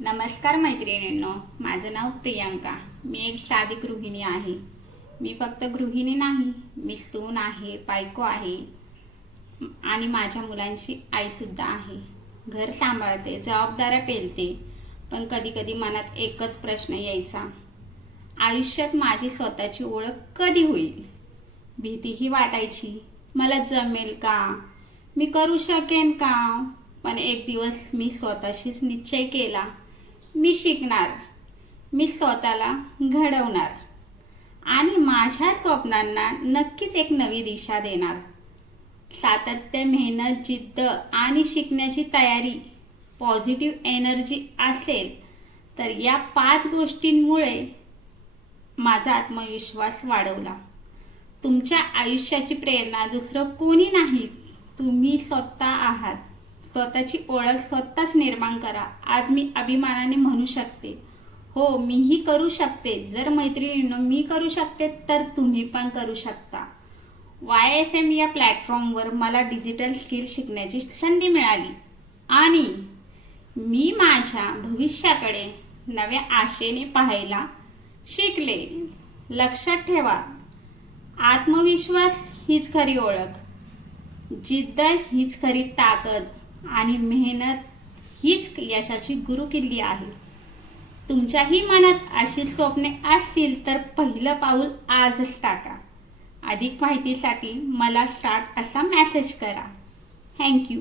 नमस्कार मैत्रिणींनो, माझं नाव प्रियांका. मी एक साधी गृहिणी आहे. मी फक्त गृहिणी नाही, मी सून आहे, बायको आहे आणि माझ्या मुलांची आईसुद्धा आहे. घर सांभाळते, जबाबदाऱ्या पेलते. पण कधी कधी मनात एकच प्रश्न यायचा, आयुष्यात माझी स्वतःची ओळख कधी होईल. भीतीही वाटायची, मला जमेल का, मी करू शकेन का. पण एक दिवस मी स्वतःशीच निश्चय केला, मी शिकणार, मी स्वतःला घडवणार आणि माझ्या स्वप्नांना नक्कीच एक नवी दिशा देणार. सातत्य, मेहनत, जिद्द आणि शिकण्याची तयारी, पॉझिटिव्ह एनर्जी असेल तर या 5 गोष्टींमुळे माझा आत्मविश्वास वाढवला. तुमच्या आयुष्याची प्रेरणा दुसरं कोणी नाही, तुम्ही स्वतः आहात. स्वतःची ओळख स्वतःच निर्माण करा. आज मी अभिमानाने म्हणू शकते, हो मीही करू शकते. जर मैत्रिणींनो मी करू शकते तर तुम्ही पण करू शकता. YFM या प्लॅटफॉर्मवर मला डिजिटल स्किल शिकण्याची संधी मिळाली आणि मी माझ्या भविष्याकडे नव्या आशेने पाहायला शिकले. लक्षात ठेवा, आत्मविश्वास हीच खरी ओळख, जिद्द हीच खरी ताकद आणि मेहनत हीच यशाची गुरुकिल्ली आहे. तुमच्याही मनात अशी स्वप्ने असतील तर पहिलं पाऊल आजच टाका. अधिक माहितीसाठी मला स्टार्ट असा मेसेज करा. थँक्यू.